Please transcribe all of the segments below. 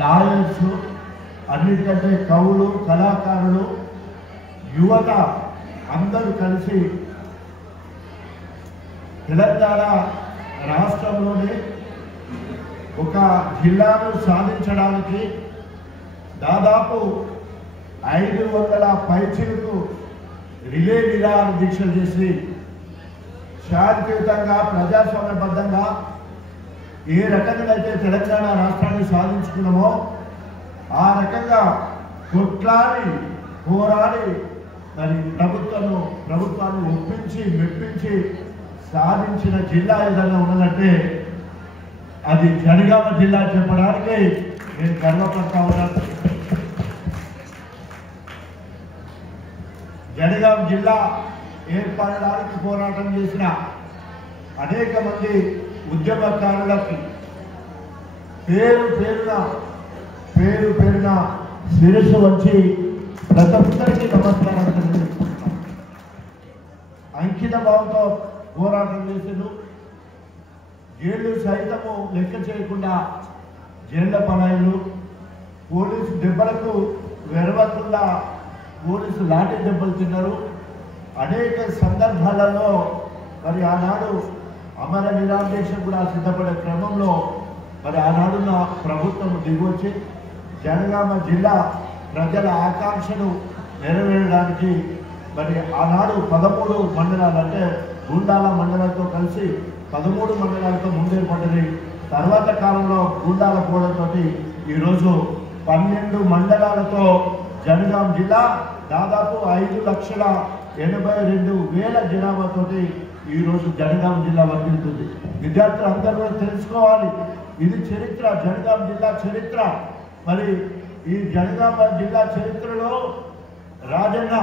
Lawyers, అన్నిటికంటే కవులు, కళాకారులు, యువత అందరూ కలిసి తెలంగాణ రాష్ట్రంలోనే ఒక జిల్లాను సాధించడానికి దాదాపు 500 పైచిలకు రిలే నిరాహార దీక్షలు చేసి శాంతియుతంగా ప్రజాస్వామ్యబద్ధంగా ఏ రకంగా అయితే తెలంగాణ రాష్ట్రాన్ని సాధించుకున్నామో ఆ రకంగా కొట్లాడి పోరాడి మరి ప్రభుత్వాన్ని ఒప్పించి మెప్పించి సాధించిన జిల్లా ఏదైనా ఉన్నదంటే అది జనగామ జిల్లా చెప్పడానికి నేను గర్వపడతా ఉన్నాను. జనగామ జిల్లా ఏర్పడడానికి పోరాటం చేసిన అనేక మంది ఉద్యమకారులకి పేరు పేరున శిరస్సు వచ్చి ప్రతి ఒక్కరికి నమస్కారం తెలియజేస్తున్నాం. అంకిత భావంతో పోరాటం చేసేది జైలు సైతము లెక్క చేయకుండా జైళ్ళ పలాయిలు, పోలీసు దెబ్బలకు వెరవకుండా పోలీసు లాఠీ దెబ్బలు తిన్నారు. అనేక సందర్భాలలో మరి ఆనాడు అమర నిరాదేశ కూడా సిద్ధపడే క్రమంలో మరి ఆనాడున్న ప్రభుత్వం దిగొచ్చి జనగామ జిల్లా ప్రజల ఆకాంక్షను నెరవేరడానికి మరి ఆనాడు 13 మండలాలు అంటే గూండాల మండలాలతో కలిసి 13 మండలాలతో ముందేర్పడ్డది. తర్వాత కాలంలో గూండాల పోవడంతో ఈరోజు 12 మండలాలతో జనగామ జిల్లా దాదాపు 5,82,000 జనాభాతోటి ఈరోజు జనగామ జిల్లా వర్తిల్తుంది. విద్యార్థులు అందరూ కూడా తెలుసుకోవాలి, ఇది చరిత్ర, జనగామ జిల్లా చరిత్ర. మరి ఈ జనగామ జిల్లా చరిత్రలో రాజన్న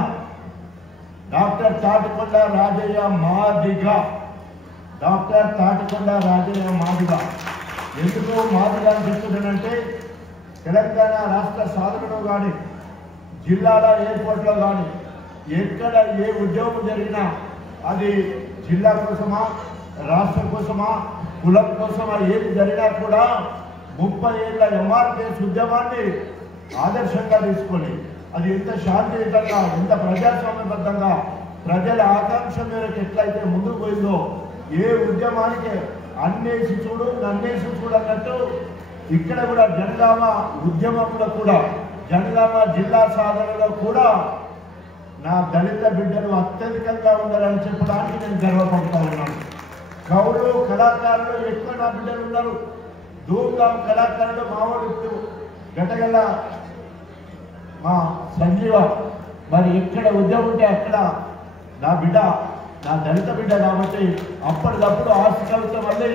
డాక్టర్ తాటికొండ రాజయ్య మాదిగ, డాక్టర్ తాటికొండ రాజయ్య మాదిగ. ఎందుకు మాదిగ అని చెప్తున్నానంటే తెలంగాణ రాష్ట్ర సాధనలో కానీ జిల్లాల ఏర్పాట్లో కానీ ఎక్కడ ఏ ఉద్యమం జరిగినా అది జిల్లా కోసమా, రాష్ట్రం కోసమా, కులం కోసమా ఏది జరిగినా కూడా 30 ఏళ్ల ఎంఆర్పీఎస్ ఉద్యమాన్ని ఆదర్శంగా తీసుకొని అది ఎంత శాంతియుతంగా, ఎంత ప్రజాస్వామ్యబద్ధంగా ప్రజల ఆకాంక్ష మేరకు ఎట్లయితే ముందుకు పోయిందో, ఏ ఉద్యమానికి అన్నేసి చూడు నన్నేసి చూడు అన్నట్టు ఇక్కడ కూడా జనగామ ఉద్యమంలో కూడా జనగామ జిల్లా సాధనలో కూడా నా దళిత బిడ్డలు అత్యధికంగా ఉండాలని చెప్పడానికి నేను గర్వపడుతూ ఉన్నాను. కవులు, కళాకారులు ఎక్కువ నా బిడ్డలు ఉన్నారు. ధూమ్ధాం కళాకారులు మామూలు గటగల్ల మా సంజీవ మరి ఎక్కడ ఉద్యమం ఉంటే అక్కడ నా బిడ్డ, నా దళిత బిడ్డ కాబట్టి అప్పటికప్పుడు ఆస్తి కవిత మళ్ళీ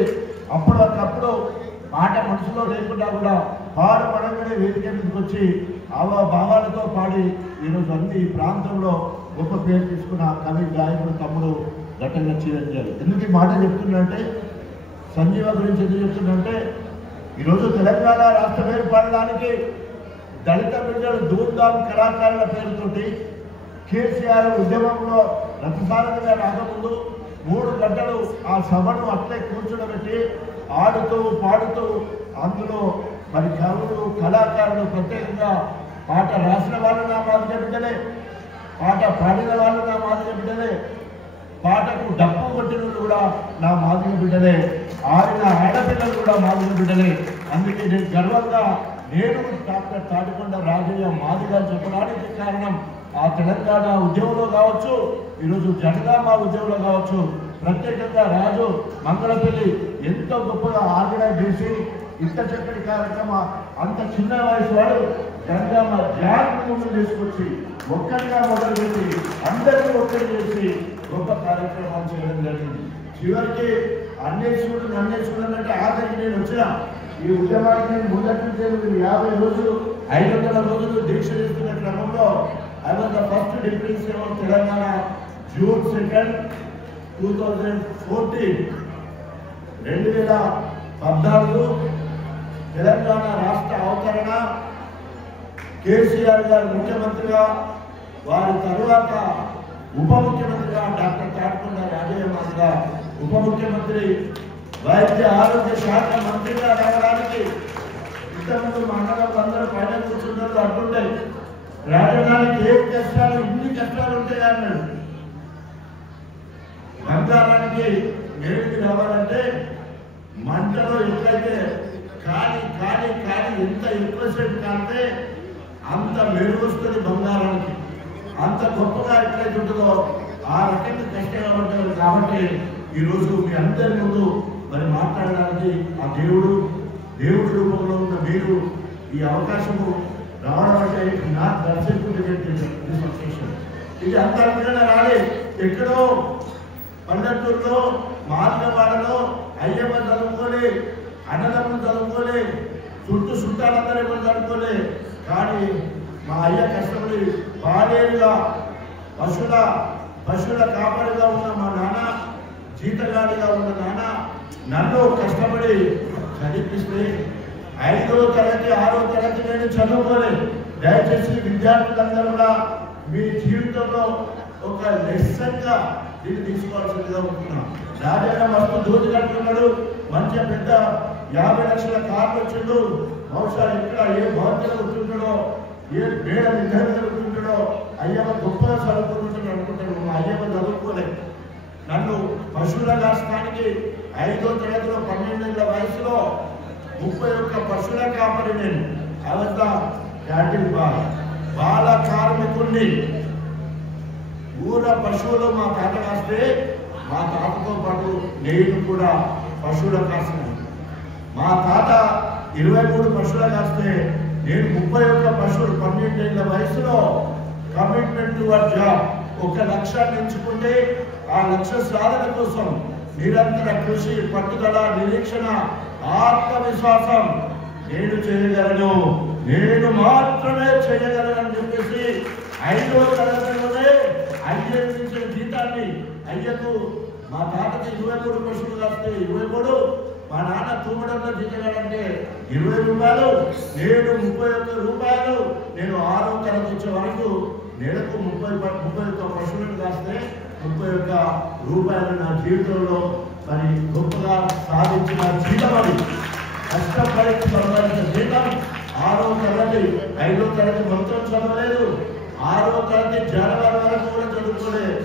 అప్పటికప్పుడు మాట మనసులో లేకుండా కూడా పాడు పడంగానే వేదిక మీదకి వచ్చి భావాలతో పాడి ఈరోజు అన్ని ప్రాంతంలో గొప్ప పేరు తీసుకున్న కవి గాయకుడు తమ్ముడు ఘట్టంగా చిరంజీవి. ఎందుకు ఈ మాట చెప్తున్నంటే సంజీవ గురించి ఎందుకు చెప్తున్నంటే ఈరోజు తెలంగాణ రాష్ట్రం ఏర్పడడానికి దళిత బిడ్డలు ధూమ్ధాం కళాకారుల పేరుతోటి కేసీఆర్ ఉద్యమంలో రథసారథిగా రాకముందు 3 గంటలు ఆ సభను అట్లే కూర్చోబెట్టి ఆడుతూ పాడుతూ అందులో మరి కవులు, కళాకారులు ప్రత్యేకంగా పాట రాసిన వాళ్ళు నా మాదిగ బిడ్డలే, పాట పాడిన వాళ్ళు నా మాదిగ బిడ్డలే, పాటకు డప్పు కొట్టిన కూడా నా మాదిగ బిడ్డలే, ఆడిన ఆడపిల్లలు కూడా మాదిగ బిడ్డలే. అందుకే నేను గర్వంగా నేను డాక్టర్ తాటికొండ రాజయ్య మాదిగ చెప్పడానికి కారణం ఆ తెలంగాణ ఉద్యమంలో కావచ్చు, ఈరోజు జనగామ ఉద్యమంలో కావచ్చు, ప్రత్యేకంగా రాజు మంగళపల్లి ఎంతో గొప్పగా ఆర్గనైజ్ చేసి ఇంత చక్కటి కార్యక్రమం అంత చిన్న వయసు వాడు జనగామ జాగ్రత్తలు తీసుకొచ్చి ఒక్కరిగా మొదలుపెట్టి అందరికీ ఒక్కరి చేసి గొప్ప కార్యక్రమం చేయడం జరిగింది. చివరికి అన్నేశ్వరుడు నన్నేశ్వరుడు ఆఖరికి నేను వచ్చిన ఈ ఉద్యమానికి నేను ముందటి 50 రోజులు 500 రోజులు దీక్ష చేస్తున్న క్రమంలో I was the first deputy CM of Telangana, June 2nd, 2014. 2014 Telangana రాష్ట్ర అవతరణ కేసీఆర్ గారు ముఖ్యమంత్రిగా, వారి తరువాత ఉప ముఖ్యమంత్రిగా డాక్టర్ తాటికొండ రాజయ్య మాదిగ ఉప ముఖ్యమంత్రి, వైద్య ఆరోగ్య శాఖ మంత్రిగా రావడానికి ఇంతకుముందు మా అన్నలకు అందరూ పైన కూర్చున్నారు అంటుంటాయి రాజధానికి ఏం కష్టాలు ఇన్ని కష్టాలు ఉంటాయి అన్నాడు. బంగారానికి మెరుగుకి రావాలంటే మంటలో ఎట్లయితే కాలి కాలి కాలి ఎంత ఎక్కువసేపు కాలితే అంత మెరుగు వస్తుంది బంగారానికి, అంత గొప్పగా ఎట్లయితే ఉంటుందో ఆ రకంగా కష్టంగా ఉంటుంది. కాబట్టి ఈరోజు మీ అందరి ముందు మరి మాట్లాడడానికి ఆ దేవుడు రూపంలో ఉన్న మీరు ఈ అవకాశము రావడం అంటే నాకు దర్శకుడికి ఇది అంతగా రాలే. ఎక్కడో పల్లెటూరులో మార్గవాడలో అయ్యమ్మ చదువుకోలే, అన్నదమ్ములు చదువుకోలే, చుట్టాలందరూ ఎవరు చదువుకోలే. కానీ మా అయ్య కష్టపడి బాలేరుగా పశువుల కాపరిగా ఉన్న మా నాన్న, జీతగాడిగా ఉన్న నాన్న నన్ను కష్టపడి చదివిస్తే 5వ తరగతి 6వ తరగతి నేను చదువుకోలేదు. దయచేసి విద్యార్థులందరూ కూడా మీ జీవితంలో ఒక లెసన్ గా దీన్ని తీసుకోవాల్సిందిగా ఉంటున్నాం. రాజన్న మస్తు దూతి కట్టుకున్నాడు, మంచిగా పెద్ద 50 లక్షల కార్లు వచ్చిండు. బహుశా ఎక్కడ ఏ భవన్లో కూర్చుంటాడో, ఏ పేడ విద్యార్థులు కూర్చుంటాడో అయ్యమ్మ గొప్పగా చదువుకుంటున్నాడు అనుకుంటాడు. మా అయ్యమ్మ చదువుకోలేదు. నన్ను పశువుల రాష్ట్రానికి 5వ తరగతిలో 12 ఏళ్ల వయసులో 31 పశువుల కాపరి నేను అవంతా క్యాటిల్ బాల కార్మికుడిని. ఊర పశువులు మా తాత కాస్తే మా తాతతో పాటు నేను కూడా పశువుల కాస్తున్నాను. మా తాత 23 పశువుల కాస్తే నేను 31 పశువులు 12 ఏళ్ల వయసులో కమిట్మెంట్ టు అవర్ జాబ్ ఒక లక్ష్యాన్ని ఎంచుకుంటే ఆ లక్ష్య సాధన కోసం నిరంతర కృషి, పట్టుదల, నిరీక్షణ, ఆత్మవిశ్వాసం నేను చేయగలను, నేను మాత్రమే చేయగలను చెప్పేసి 5వ తరగతిలోనే అయ్య ఇచ్చిన జీతాన్ని అయ్యకు మా తాతకి 23 పశువులు కాస్తే 23, మా నాన్న తూమడంలో జీతగాడంటే 20 రూపాయలు, నేను 31 రూపాయలు. నేను 6వ తరగతి వచ్చే వరకు నెలకు 31 పశువులను కాస్తే 31 రూపాయలు నా జీవితంలో మరి గొప్పగా సాధించిన జీతం. అది కష్టపడి సంపాదించిన జీతం. 6వ తరగతి 5వ తరగతి మొత్తం చదవలేదు, 6వ తరగతి జనవరి వరకు కూడా చదువుకోలేదు.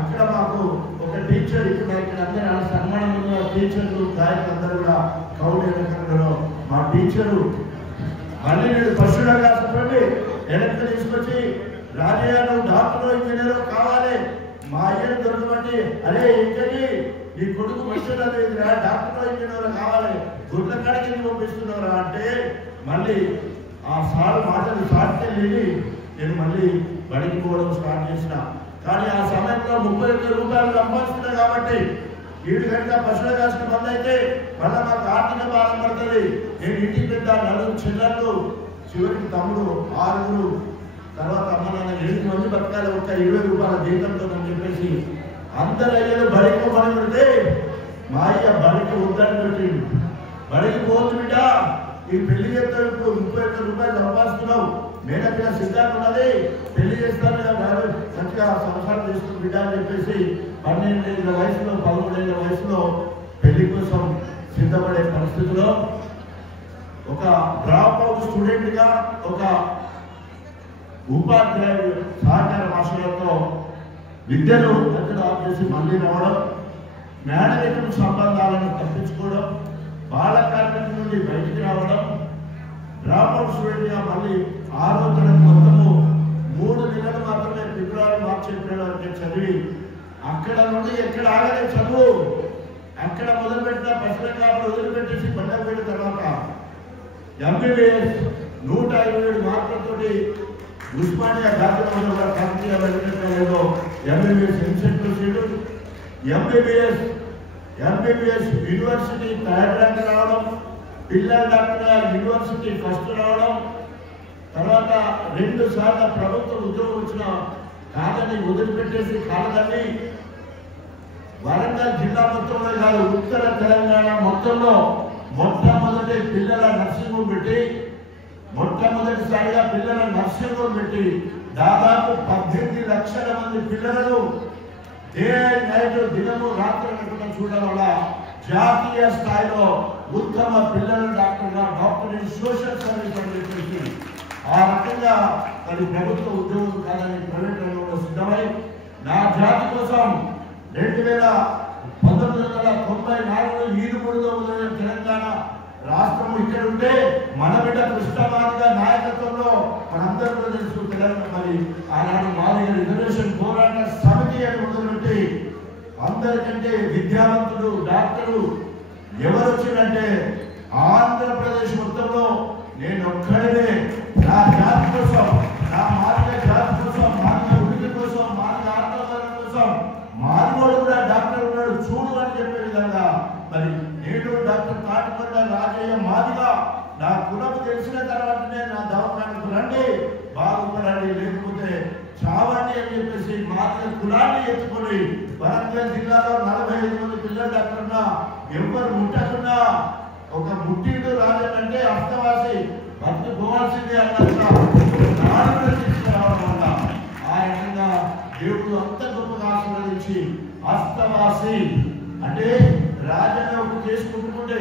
అక్కడ మాకు ఒక టీచర్, ఇప్పుడు ఇక్కడ అందరూ సన్మానం ఉన్న టీచర్లు గాయకులందరూ కూడా కౌలు మా టీచరు మళ్ళీ నేను పశువుల కాకపోతే వెనక్కి తీసుకొచ్చి రాజయ్య నువ్వు డాక్టర్ ఇంజనీర్ కావాలి, మా అయ్యను దొరకబట్టి అరే ఇంకని నీ కొడుకు మంచిగా లేదురా, డాక్టర్ ఇంజనీర్ కావాలి, గుడ్ల కాడికి పంపిస్తున్నారా అంటే మళ్ళీ ఆ సార్ మాటలు సాటితే లేని నేను మళ్ళీ బడికి పోవడం స్టార్ట్ చేసిన. కానీ ఆ సమయంలో 31 రూపాయలు సంపాదిస్తున్నా కాబట్టి 7 గంటల పశువుల కాసిన బంద్ అయితే మళ్ళీ మాకు ఆర్థిక భారం పడుతుంది. నేను ఇంటికి పెద్ద 4 చిల్లర్లు, చివరికి తమ్ముడు 6, తర్వాత అమ్మ నాన్న 8 మంది బతకాలి ఒక 20 రూపాయల జీతంతో అని చెప్పేసి అందరు అయ్యారు బడికి పని పెడితే మా అయ్య బడికి వద్దని పెట్టిండు. బడికి పోతుంటా ఈ పెళ్లి చేస్తావు, ఇప్పుడు 31 రూపాయలు సంపాదిస్తున్నావు, మేడపిల్ల సిద్ధాంతం ఉన్నది, పెళ్లి చేస్తాను మంచిగా సంసారం చేసుకుని బిడ్డ అని చెప్పేసి 12 ఏళ్ల వయసులో 13 ఏళ్ల వయసులో పెళ్లి కోసం సిద్ధపడే పరిస్థితిలో ఒక డ్రాప్ అవుట్ స్టూడెంట్ గా ఒక ఉపాధ్యాయుడు సహకార భాషలతో విద్యను ఎక్కడ ఆఫ్ చేసి మళ్ళీ రావడం, మేనరికం సంబంధాలను తప్పించుకోవడం, బాల కార్మికుల నుండి బయటికి రావడం, డ్రాప్ అవుట్ స్టూడెంట్ గా మళ్ళీ 6వ తరగతి మొత్తము 3 నెలలు మాత్రమే ఫిబ్రవరి, మార్చి, ఏప్రిల్ వరకు చదివి అక్కడ నుండి ఎక్కడ ఆగలే చదువు. అక్కడ మొదలుపెట్టిన పశువుల కాపరి వదిలిపెట్టేసి బండపేట తర్వాత MBBS 127 మార్కులతోటి ఉస్మానియా గాంధీనగర్ కంపెనీలో వెళ్ళినట్లేదో MBBS institute seat, MBBS university third rank రావడం, పిల్లల డాక్టర్ యూనివర్సిటీ ఫస్ట్ రావడం, తర్వాత 2 సార్లు ప్రభుత్వ ఉద్యోగం వచ్చిన కాదని వదిలిపెట్టేసి కాలదని వరంగల్ జిల్లా మొత్తంలో కాదు ఉత్తర తెలంగాణ మొత్తంలో మొట్టమొదటి పిల్లల నర్సింగ్ హోమ్ పెట్టి మొట్టమొదటిసారిగా పిల్లల నర్సింగ్ హోమ్ పెట్టి దాదాపు 18 లక్షల మంది పిల్లలను డే అండ్ నైట్ దినము రాత్రి అనుకుంటా చూడడం వల్ల జాతీయ స్థాయిలో ఉత్తమ పిల్లల డాక్టర్గా డాక్టర్ ఇన్ సోషల్ సర్వీస్ అని చెప్పేసి ఆ రకంగా మరి ప్రభుత్వ ఉద్యోగం కాదని ప్రైవేట్ రంగంలో సిద్ధమై నా జాతి కోసం 1994 ఈదుమూడిలో మొదలైన తెలంగాణ రాష్ట్రం ఇక్కడ ఉంటే మన బిడ్డ కృష్ణమాదిగా నాయకత్వంలో మనందరూ కూడా తెలుసు తెలంగాణ మరి ఆనాడు మాదిగ రిజర్వేషన్ పోరాట సమితి అని మొదలుపెట్టి అందరికంటే విద్యావంతుడు డాక్టరు ఎవరు వచ్చిందంటే ఆంధ్రప్రదేశ్ మొత్తంలో నేను ఒక్కడే నా జాతి కోసం నా మాదిగ జాతి కోసం మాదిగ ఉనికి కోసం మాదిగ ఆత్మగౌరవం కోసం మాదిగోడు కూడా డాక్టర్ ఉన్నాడు చూడు అని చెప్పే విధంగా మరి నేను డాక్టర్ తాటికొండ రాజయ్య మాదిగా నా కులం తెలిసిన తర్వాతనే నా దవాఖానకు రండి బాగుపడండి లేకపోతే చావండి అని చెప్పేసి మాదిగ కులాన్ని ఎత్తుకొని వరంగల్ జిల్లాలో 45 మంది పిల్లల డాక్టర్నా ఎవరు ముట్టకున్నా ఒక ముట్టిండు రాజంటే అర్థవాసి బతుకు పోవాల్సిందే అన్నట్టుగా తీసుకురావడం వల్ల ఆ రకంగా దేవుడు అంత గొప్పగా ఆశీర్వదించి అస్తవాసి అంటే రాజన్న ఒక చేసుకుంటుంటే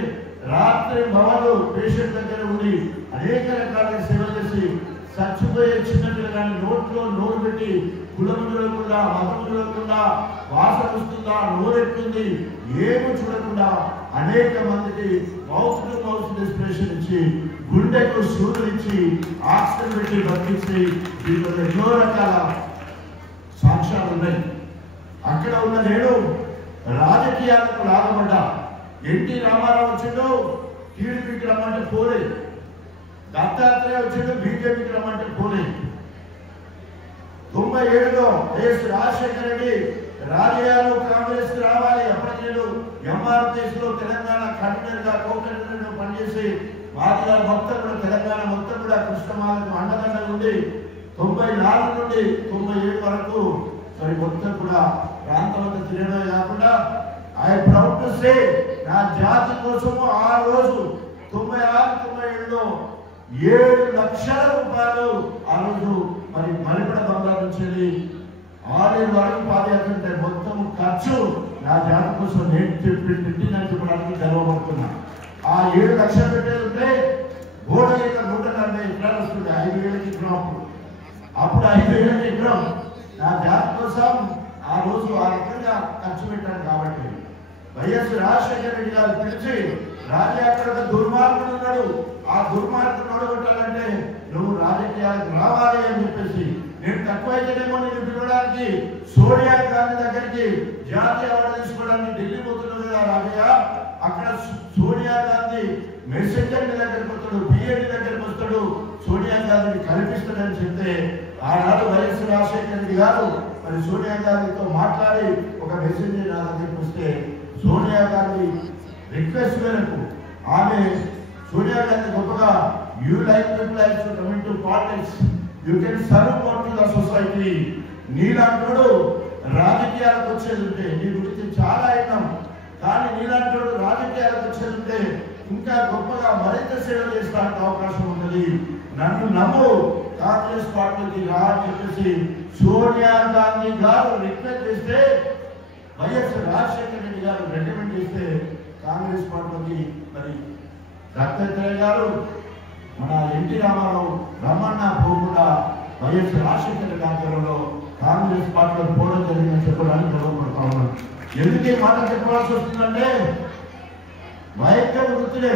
రాత్రి భవన్లు పేషెంట్ దగ్గర ఉండి అనేక రకాల సేవలు చేసి చచ్చిపోయే చిన్నపిల్లగాని నోట్లో నోరు పెట్టి కులం చూడకుండా మతం చూడకుండా వాసన వస్తుందా నోరెట్టుంది ఏమి చూడకుండా అనేక మందికి మౌత్ టు మౌత్ డిస్ప్రెషన్ ఇచ్చి గుండెకు సూదులు ఇచ్చి ఆక్సిజన్ పెట్టి బతికించి దీనిలో ఎన్నో రకాల సాక్ష్యాలు ఉన్నాయి. అక్కడ ఉన్న నేను రాజకీయాలకు లాభపడ్డా. ఎన్టీ రామారావు వచ్చిండు టీడీపీకి రమ్మంటే పోలే, దత్తాత్రేయ వచ్చిండు బీజేపీకి రమ్మంటే పోలే. 97లో వైఎస్ రాజశేఖర రెడ్డి రాజయాలు కాంగ్రెస్ కి రావాలి అప్పటికి ఎంఆర్ఎస్ లో తెలంగాణ కన్వీనర్ గా కో-కన్వీనర్ పనిచేసి మాదిగా మొత్తం కూడా తెలంగాణ మొత్తం కూడా కృష్ణమాలకు అండదండగా ఉండి 94 నుండి 97 వరకు మరి మొత్తం కూడా ప్రాంతంలో తిరగడమే కాకుండా ఐ ప్రౌడ్ టు సే నా జాతి కోసము ఆ రోజు 96-97లో 7 లక్షల రూపాయలు ఆ రోజు మరి మరిపడ బంగ్లా నుంచి 6 వరకు పాదయాత్ర మొత్తం ఖర్చు నా జాతి కోసం నేను పెట్టినని చెప్పడానికి గర్వపడుతున్నా. ఆ 7 లక్షలు పెట్టేదంటే గోడ లేక 140 ఎకరాలు వస్తుంది. 5,000 ఎకరం అప్పుడు 5,000 ఎకరం నా జాతి కోసం ఆ రోజు ఆ రకంగా ఖర్చు పెట్టాను. కాబట్టి వైఎస్ రాజశేఖర రెడ్డి గారు పిలిచి రాజా అక్కడ దుర్మార్గుడు ఉన్నాడు, ఆ దుర్మార్గుడు ఓడగొట్టాలంటే నువ్వు రాజకీయాలకు రావాలి అని చెప్పేసి నేను తక్కువైతేనేమో నేను పిలవడానికి సోనియా గాంధీ దగ్గరికి జాతీయ అవార్డు తీసుకోవడానికి ఢిల్లీ పోతున్నావు కదా రాజయ్య, అక్కడ సోనియా గాంధీ మెసెంజర్ దగ్గరికి వస్తాడు, పిఏడి దగ్గరికి వస్తాడు, సోనియా గాంధీని కల్పిస్తాడని చెప్తే ఆనాడు వైఎస్ రాజశేఖర రెడ్డి గారు మరి సోనియా గాంధీతో మాట్లాడి ఒక మెసెంజర్ నా దగ్గరికి వస్తే సోనియా గాంధీ రిక్వెస్ట్ మేరకు ఆమె సోనియా గాంధీ గొప్పగా you like people like to come into politics, you can serve more to the society. నీలాంటోడు రాజకీయాలకు వచ్చేది ఉంటే నీ గురించి చాలా అయినాం, కానీ నీలాంటోడు రాజకీయాలకు వచ్చేది ఉంటే ఇంకా గొప్పగా మరింత సేవ చేస్తానికి అవకాశం ఉన్నది, నన్ను నమ్ము, కాంగ్రెస్ పార్టీకి రా అని చెప్పేసి సోనియా గాంధీ గారు రిక్వెస్ట్ చేస్తే వైఎస్ రాజశేఖర రెడ్డి గారు రికమెండ్ చేస్తే కాంగ్రెస్ పార్టీకి మరి దత్తాత్రేయ గారు మన ఎన్టీ రామారావు రమణ పోకుండా వైఎస్ రాజశేఖర గారిలో కాంగ్రెస్ పార్టీలో పోవడం జరిగిందని చెప్పడానికి గర్వపడతా ఉన్నాను. ఎందుకు ఈ మాట చెప్పవలసి వస్తుందంటే వైద్య వృత్తులే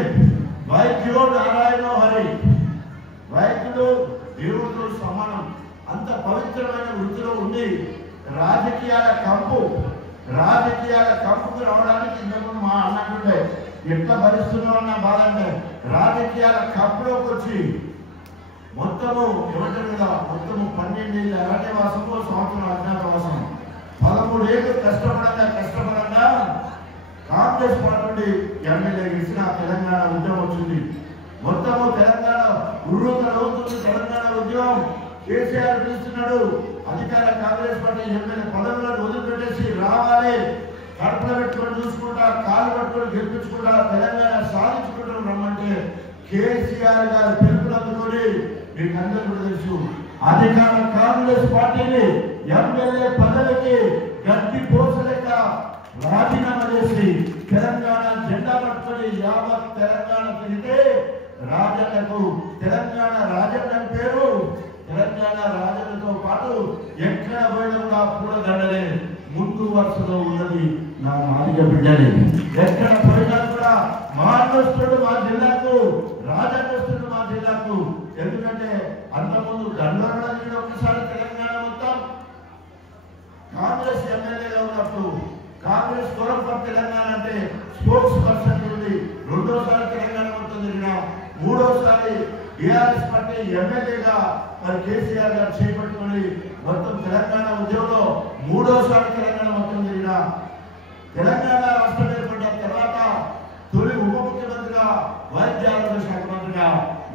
వైద్యుడు నారాయణ హరి, వైద్యుడు దేవుడితో సమానం, అంత పవిత్రమైన వృత్తిలో ఉండి రాజకీయాల కంపుకు రావడానికి ఇంతకుముందు మా అన్నట్టుండే ఎట్లా భరిస్తున్నావు అన్న బాధ అంటే రాజకీయాల కంపులోకి వచ్చి మొత్తము ఎవరి మీద మొత్తము 12 ఏళ్ళ అరణ్యవాసంలో సంవత్సరం అజ్ఞాతవాసం 13 ఏళ్ళు కష్టపడంగా కాంగ్రెస్ పార్టీ ఎమ్మెల్యే గెలిచిన తెలంగాణ ఉద్యమం వచ్చింది. మొత్తము తెలంగాణ అవుతుంది. తెలంగాణ ఉద్యమం కేసీఆర్ పిలుస్తున్నాడు, అధికార కాంగ్రెస్ పార్టీ ఎమ్మెల్యే పదవులను వదిలిపెట్టేసి రావాలి, కడుపులో పెట్టుకొని చూసుకుంటా, కాలు పట్టుకొని గెలిపించుకుంటా, తెలంగాణ సాధించుకుంటూ రమ్మంటే కేసీఆర్ గారు పిలుపునందుకొని మీకు అందరూ కూడా తెలుసు అధికార కాంగ్రెస్ పార్టీని ఎమ్మెల్యే పదవికి గట్టి పోసలేక రాజీనామా చేసి తెలంగాణ జెండా పట్టుకొని యావత్ రాజన్నకు తెలంగాణ రాజన్న పేరు. తెలంగాణ రాజన్నతో పాటు ఎక్కడ పోయినా కూడా పూలదండలే ముందు వరుసలో ఉన్నది నా మాదిగ బిడ్డలే. ఎక్కడ పోయినా కూడా మానవస్తుడు మా జిల్లాకు, రాజన్నస్తుడు మా జిల్లాకు. ఎందుకంటే అంతకుముందు దండోరణ ఒకసారి తెలంగాణ మొత్తం కాంగ్రెస్ ఎమ్మెల్యేగా ఉన్నప్పుడు కాంగ్రెస్ ఫోరం ఫర్ తెలంగాణ అంటే స్పోర్ట్స్ పర్సన్ ఉంది. రెండోసారి తెలంగాణ మొత్తం తిరిగిన, మూడోసారి టీఆర్ఎస్ పార్టీ ఎమ్మెల్యేగా మరి కేసీఆర్ గారు చేపట్టుకుని మొత్తం తెలంగాణ ఉద్యమంలో మూడోసారి తెలంగాణ మొత్తం తిరిగిన, తెలంగాణ రాష్ట్రం ఏర్పడిన తర్వాత తొలి ఉప ముఖ్యమంత్రిగా, వైద్య ఆరోగ్య శాఖ మంత్రిగా,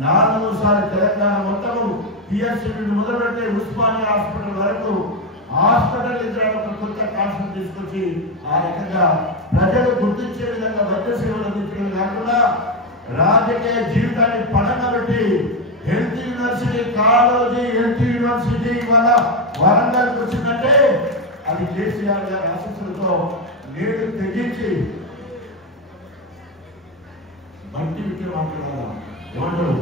4వసారి తెలంగాణ మొత్తము పిఎస్సీ నుండి మొదలుపెట్టి ఉస్మానియా హాస్పిటల్ వరకు హాస్పిటల్ ఇద్దరు కొత్త కాన్సెప్ట్ తీసుకొచ్చి ఆ రకంగా ప్రజలు గుర్తించే విధంగా వైద్య సేవలు అందించడం కాకుండా రాజకీయ జీవితాన్ని పణంగా పెట్టి health university, college health university ఇవాళ వరంగల్కి వచ్చిందంటే అది కేసీఆర్ గారి ఆశీస్సులతో నేడు తెగించి మట్టి విక్రమార్కుడు ఏమంటారు,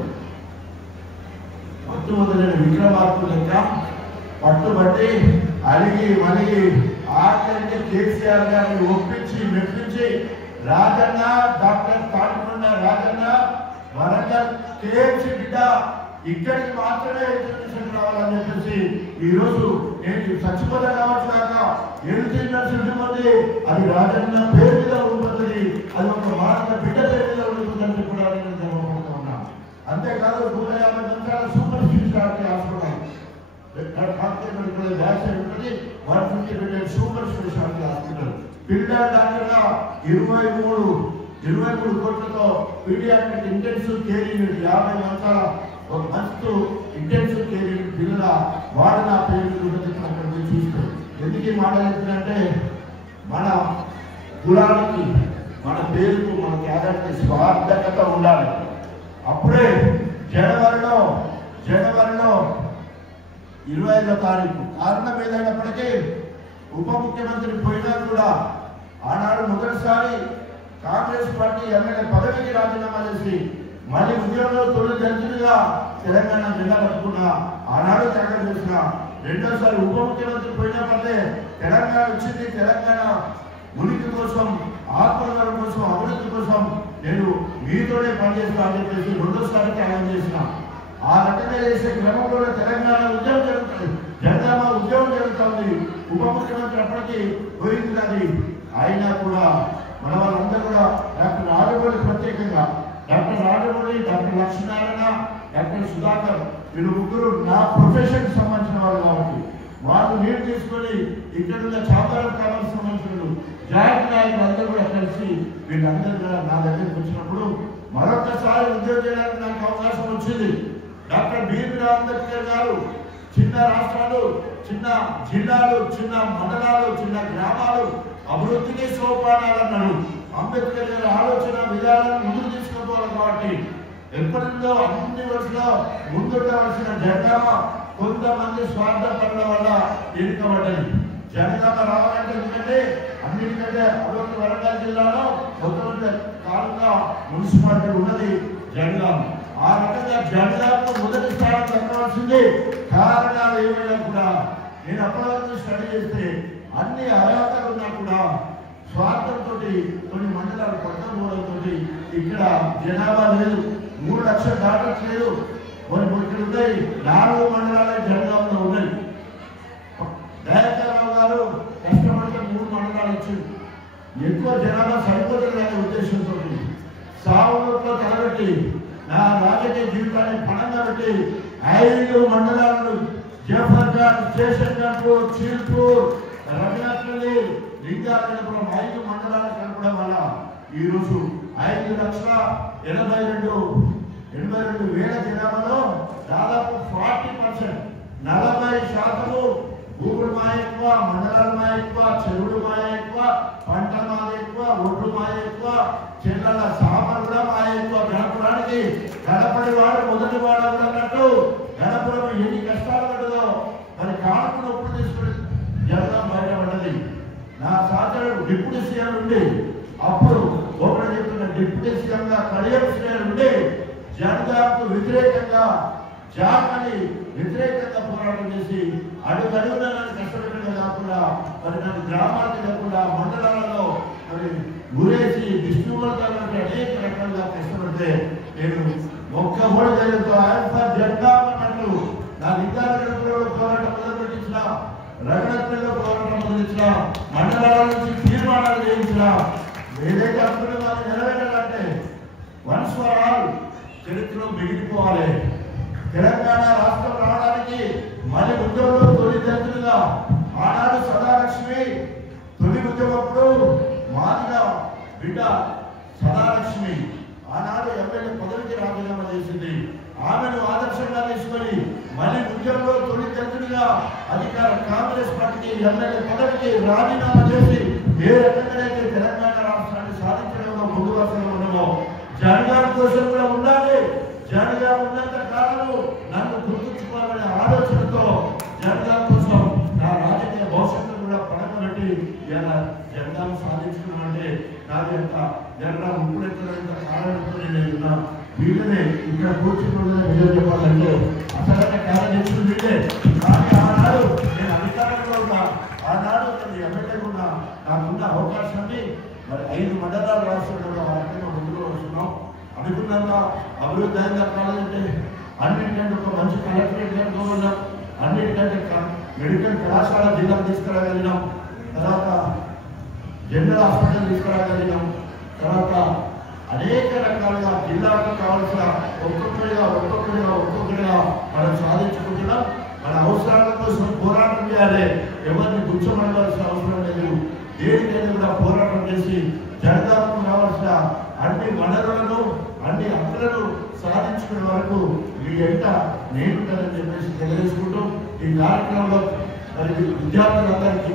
మత్తు మొదలైన విక్రమార్కుడు లెక్క పట్టుబట్టి అడిగి మలిగి ఆఖరికి కేసీఆర్ గారిని ఒప్పించి మెప్పించి రాజన్న, డాక్టర్ తాటికొండ రాజన్న వరంగల్ కేఎంసీ బిడ్డ ఇక్కడికి మాత్రమే ఎడ్యుకేషన్ రావాలని చెప్పేసి ఈ రోజు నేను చచ్చిపోతే కావచ్చు కాక హెల్త్ యూనివర్సిటీ ఉంది, అది రాజన్న పేరు మీద ఉంటుంది, అది ఒక భారత బిడ్డ పేరు మీద ఉంటుందని కూడా నేను జరగబోతూ ఉన్నా. అంతేకాదు 150 నిమిషాల సూపర్ స్పెషాలిటీ హాస్పిటల్ ఉంటుంది, 150 బెడ్ సూపర్ స్పెషాలిటీ హాస్పిటల్. పిల్లల డాక్టర్గా 23 కోట్లతో పీడియాట్రిక్ ఇంటెన్సివ్ కేర్ యూనిట్ 50 మంచాల ఒక మస్తు ఇంటెన్సివ్ కేర్ యూనిట్ పిల్లల వాడు నా పేరు చూస్తారు. ఎందుకు ఈ మాట చెప్తుందంటే మన కులానికి, మన పేరుకు, మన క్యాడర్కి స్వార్థకత ఉండాలి. అప్పుడే జనవరిలో 25వ తారీఖు కారణం ఏదైనప్పటికీ ఉప ముఖ్యమంత్రి పోయినా కూడా ఆనాడు మొదటిసారి కాంగ్రెస్ పార్టీ ఎమ్మెల్యే పదవికి రాజీనామా చేసి మళ్ళీ ఉద్యోగంలో తొలి జడ్జిగా తెలంగాణ జిల్లా పట్టుకున్న ఆనాడు త్యాగం చేసిన, రెండోసారి ఉప ముఖ్యమంత్రి పోయినా పడితే తెలంగాణ వచ్చింది, తెలంగాణ ఉనికి కోసం, ఆత్మగౌరవం కోసం, అభివృద్ధి కోసం నేను మీతోనే పనిచేస్తా అని చెప్పేసి రెండోసారి త్యాగం చేసిన. ఆ రకంగా చేసే క్రమంలో తెలంగాణ ఉద్యమం జరుగుతుంది, జనగామ ఉద్యమం జరుగుతుంది. ఉప ముఖ్యమంత్రి అప్పటికి పోయింది అది. అయినా కూడా మన వాళ్ళందరూ కూడా డాక్టర్ రాజమౌళి ప్రత్యేకంగా, doctor Rajamouli, doctor Lakshminarayana, doctor Sudhakar వీళ్ళు ముగ్గురు నా ప్రొఫెషన్ సంబంధించిన వాళ్ళు కాబట్టి వాళ్ళు నీరు తీసుకొని ఇక్కడ ఉన్న ఛాంబర్ ఆఫ్ కామర్స్ సంబంధించిన జాయింట్ నాయకులు అందరూ కూడా కలిసి వీళ్ళందరూ కూడా నా దగ్గరికి వచ్చినప్పుడు మరొకసారి ఉద్యోగం చేయడానికి నాకు అవకాశం వచ్చింది. డాక్టర్ బిఆర్ అంబేద్కర్ గారు చిన్న రాష్ట్రాలు, చిన్న జిల్లాలు, చిన్న మండలాలు, చిన్న గ్రామాలు అభివృద్ధికి సోపానాలు అన్నాడు. అంబేద్కర్ గారి ఆలోచన విధానాలను ముందుకు తీసుకుపోవాలి కాబట్టి ఎప్పటిలో అన్ని వరుసలో ముందుండవలసిన జనగామ కొంతమంది స్వార్థపరుల వల్ల ఎన్నికబడ్డది. జనగామ రావాలంటే ఎందుకంటే అన్నిటికంటే అభివృద్ధి వరంగల్ జిల్లాలో మొత్తం తాలూకా మున్సిపాలిటీ ఉన్నది జనగామ. ఆ రకంగా జనగామకు మొదటి స్థానం దక్కవలసింది. కారణాలు ఏమైనా కూడా నేను అప్పటివరకు స్టడీ చేస్తే అన్ని అర్హతలు ఉన్నా కూడా స్వార్థంతో కొన్ని మండలాలు పట్టకపోవడంతో ఇక్కడ జనాభా లేదు, 3 లక్షలు దాటట్లేదు. ఇక్కడ ఉన్నాయి 4 మండలాలే జనగామలో ఉన్నాయి. దయాకర్రావు గారు కష్టపడితే 3 మండలాలు ఇచ్చింది. ఎక్కువ జనాభా సరిపోతుంది అనే ఉద్దేశంతో సాగులో తలబెట్టి నా రాజకీయ జీవితాన్ని పణంగా పెట్టి 5 మండలాలను జఫర్ఘాట్, స్టేషన్ గన్పూర్, చీల్పూర్, రఘునాథపల్లి, లింగారెడ్డిపురం 5 మండలాలు కలపడం వల్ల ఈరోజు 5,82,000 జనాభాలో దాదాపు 40%, 40% భూములు మాయ ఎక్కువ, మండలాలు మాయ ఎక్కువ, చెరువులు మాయ ఎక్కువ, పంటల మాయ ఎక్కువ, ఒడ్లు మాయ ఎక్కువ, చెట్ల సామాన్లు కూడా మాయ ఎక్కువ. గణపురానికి గణపడి వాడు మొదటి వాడు అన్నట్టు గణపురం ఎన్ని కష్టాలు పడ్డదో మరి కానుక నొప్పులు తీసుకుని జనగా బయటపడ్డది. నా సహచరుడు డిప్యూటీ సీఎం ఉండి అప్పుడు ఒకటి చెప్తున్న డిప్యూటీ సీఎం గా కడియం శ్రేణి ఉండి జన విధంగా జాతిని వ్యతిరేకంగా పోరాటం చేసి అడుగడుగున నన్ను కష్టపెట్టడం కాకుండా మరి నన్ను గ్రామాలకు కాకుండా మండలాలలో మరి ఊరేసి దిష్టిమూలకాలు అనేక రకాలుగా కష్టపడితే నేను ఒక్క కూడా జనగాం అన్నట్లు నా లింగారెడ్డిలో పోరాటం మొదలుపెట్టించిన రఘునాథ్లో పోరాటం మొదలుపెట్టించిన మండలాల నుంచి తీర్మానాలు చేయించిన ఏదైతే అనుకునే వాళ్ళు నెరవేరాలంటే వన్స్ ఫర్ ఆల్ చరిత్రలో మిగిలిపోవాలి. తెలంగాణ రాష్ట్రం రావడానికి మళ్ళీ ఉద్యమంలో తొలి దళితులుగా ఆనాడు సదాలక్ష్మి తొలి ఉద్యమప్పుడు మాదిగా బిడ్డ సదాలక్ష్మి ఆనాడు ఎమ్మెల్యే పదవికి రాజీనామా చేసింది. ఆమెను ఆదర్శంగా తీసుకొని మళ్ళీ ఉద్యమంలో తొలి దళితులుగా అధికార కాంగ్రెస్ పార్టీకి ఎమ్మెల్యే పదవికి రాజీనామా చేసి ఏ రకంగానైతే తెలంగాణ రాష్ట్రాన్ని సాధించడంలో ముందు వరుసలో ఉన్నామో జనగాం కోసం కూడా ఉండాలి. జనగాం ఉన్నంత కాలం నన్ను గుర్తుంచుకోవాలనే ఆలోచనతో జనగాం కోసం నా రాజకీయ భవిష్యత్తును కూడా పడగబెట్టి ఇలా జనగాం సాధించుకున్నామంటే నాకు ఎంత జనగాం ముప్పుడెత్తడంత కారణంతో నేను ఉన్నా. వీళ్ళనే ఇక్కడ కూర్చుని నిజం చెప్పాలంటే అసలైన కార్యదర్శులు వీళ్ళే. కానీ ఆనాడు నేను అధికారంలో ఉన్నా, ఆనాడు నేను ఎమ్మెల్యే ఉన్నా, నాకున్న అవకాశాన్ని మరి 5 మండలాలు రాష్ట్రంలో వాటిలో ముందుకు వస్తున్నాం. అనుకున్నంత అభివృద్ధి అయిన కావాలంటే అన్నిటికంటే ఒక మంచి కలెక్టరేట్ కనుకోగలిగినాం, అన్నిటికంటే మెడికల్ కళాశాల జిల్లాకు తీసుకురాగలిగినాం, తర్వాత జనరల్ హాస్పిటల్ తీసుకురాగలిగినాం, తర్వాత అనేక రకాలుగా జిల్లాకు కావాల్సిన ఒక్కొక్కరిగా మనం సాధించుకుంటున్నాం. మన అవసరాల కోసం పోరాటం చేయాలి. ఎవరిని గుర్చమనవలసిన అవసరం లేదు. దేనికైనా కూడా పోరాటం చేసి జనగాకు కావాల్సిన అన్ని వనరులను అన్ని హక్కులను సాధించుకునే వరకు మీ ఎంట నేనుంటానని చెప్పేసి తెలియజేసుకుంటూ ఈ కార్యక్రమంలో మరి విద్యార్థులందరికీ